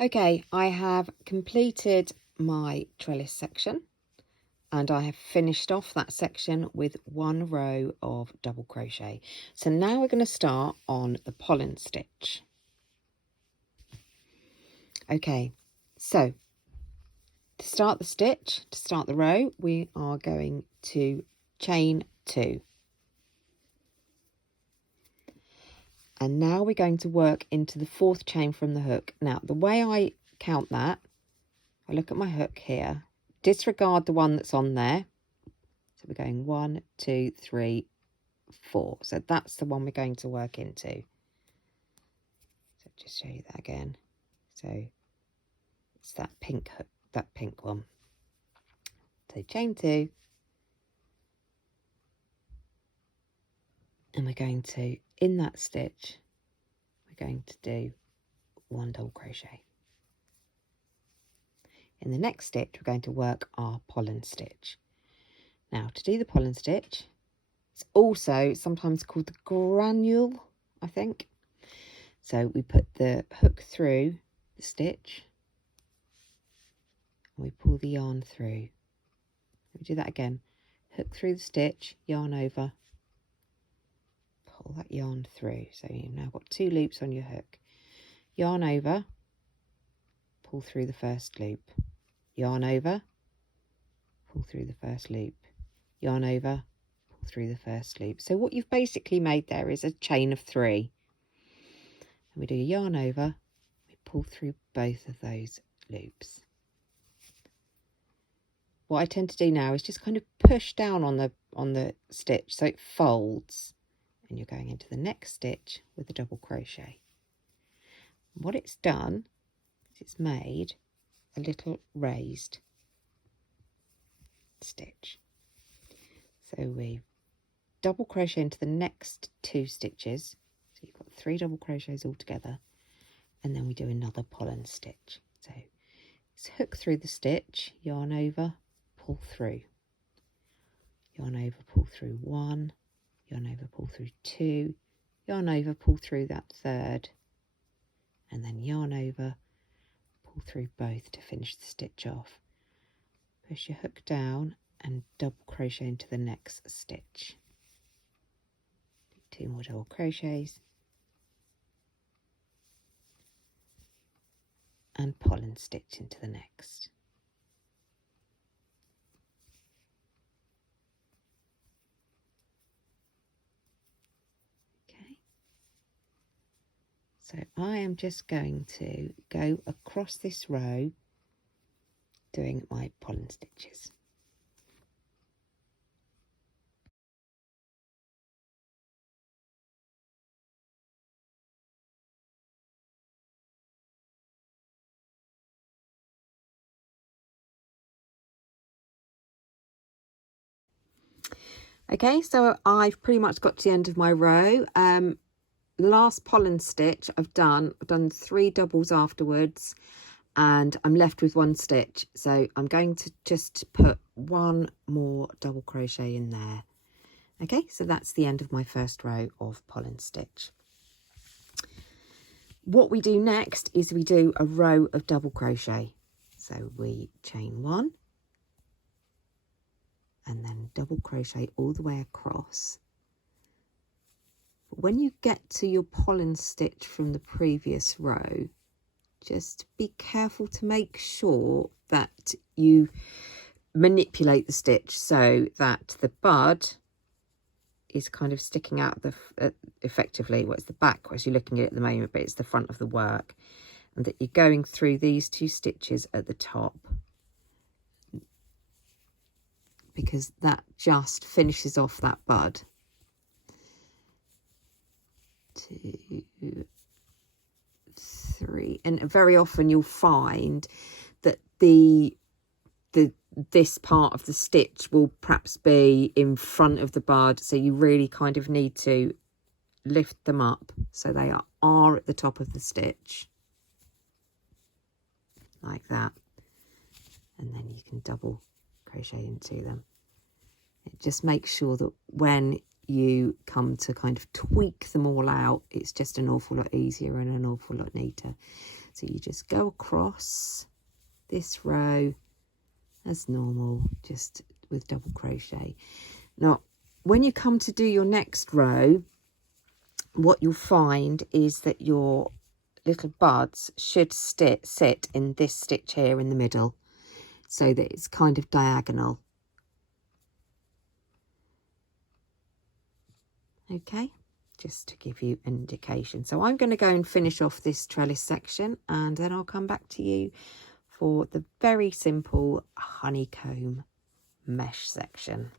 Okay, I have completed my trellis section and I have finished off that section with 1 row of double crochet. So now we're going to start on the pollen stitch. Okay, so to start the stitch, to start the row, we are going to chain 2. And now we're going to work into the 4th chain from the hook. Now, the way I count that, I look at my hook here, disregard the one that's on there. So we're going 1, 2, 3, 4. So that's the one we're going to work into. So just show you that again. So it's that pink hook, that pink one. So chain 2. And we're going to, in that stitch, we're going to do 1 double crochet. In the next stitch, we're going to work our pollen stitch. Now, to do the pollen stitch, it's also sometimes called the granule, I think. So we put the hook through the stitch and we pull the yarn through. We do that again. Hook through the stitch, yarn over, pull that yarn through. So you've now got 2 loops on your hook. Yarn over, pull through the first loop. Yarn over, pull through the first loop. Yarn over, pull through the first loop. So what you've basically made there is a chain of 3. And we do a yarn over, we pull through both of those loops. What I tend to do now is just kind of push down on the stitch so it folds, and you're going into the next stitch with a double crochet. What it's done is it's made a little raised stitch. So we double crochet into the next 2 stitches. So you've got 3 double crochets all together, and then we do another pollen stitch. So it's hook through the stitch, yarn over, pull through, yarn over, pull through 1, yarn over, pull through 2, yarn over, pull through that 3rd, and then yarn over, pull through both to finish the stitch off. Push your hook down and double crochet into the next stitch. Do 2 more double crochets and pollen stitch into the next. Okay, so I am just going to go across this row doing my pollen stitches. Okay, so I've pretty much got to the end of my row. Last pollen stitch I've done 3 doubles afterwards, and I'm left with 1 stitch. So I'm going to just put 1 more double crochet in there. Okay, so that's the end of my first row of pollen stitch. What we do next is we do a row of double crochet. So we chain 1 and then double crochet all the way across. But when you get to your pollen stitch from the previous row, just be careful to make sure that you manipulate the stitch so that the bud is kind of sticking out effectively. Well, it's the back as you're looking at it at the moment, but it's the front of the work, and that you're going through these 2 stitches at the top, because that just finishes off that bud. 2, 3, and very often you'll find that this part of the stitch will perhaps be in front of the bud, so you really kind of need to lift them up so they are at the top of the stitch, like that, and then you can double crochet into them. It just makes sure that when you come to kind of tweak them all out, it's just an awful lot easier and an awful lot neater. So you just go across this row as normal, just with double crochet. Now, when you come to do your next row, what you'll find is that your little buds should sit in this stitch here in the middle, so that it's kind of diagonal. Okay, just to give you an indication. So I'm going to go and finish off this trellis section, and then I'll come back to you for the very simple honeycomb mesh section.